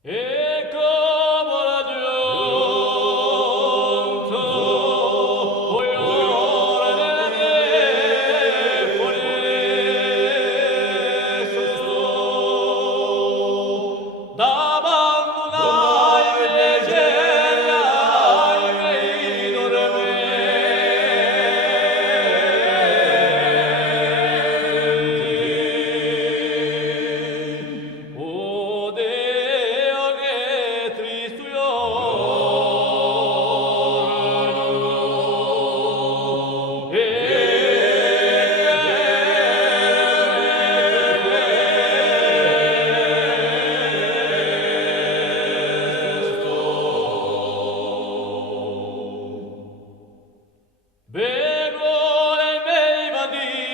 E come raggiunto vogliore delle mie foreste da abbandonare leggera ai miei dormenti. O Deo che tristo giorno vengo le miei vanighe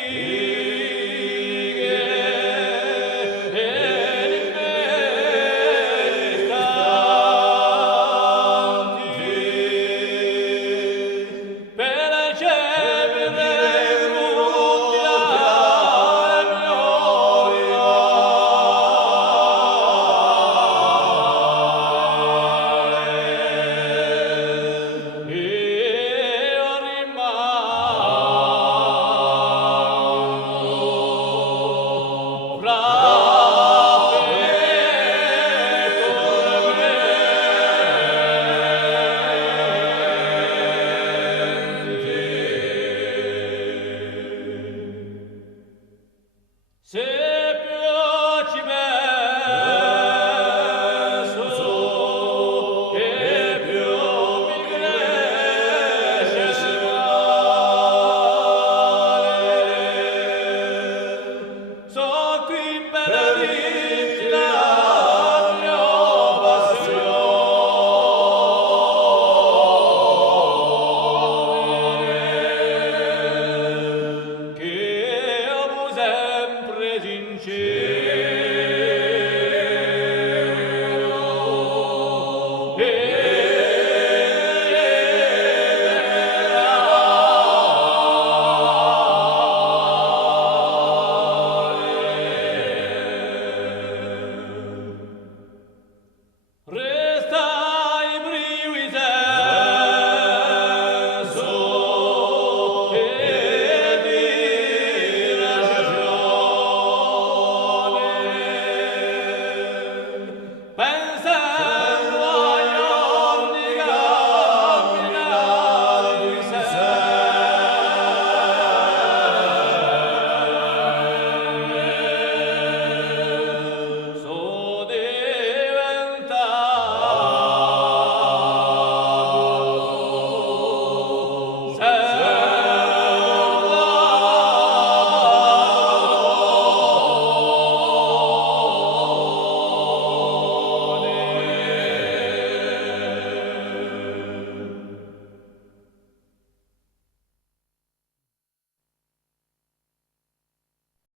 e i miei istanti per ricevere frutti al mio rimare. Io rimango fra se piaci verso e più mi cresce il mare, so qui per dirti la mia passione, che amo sempre sincero resta i brividi senso e di ragione.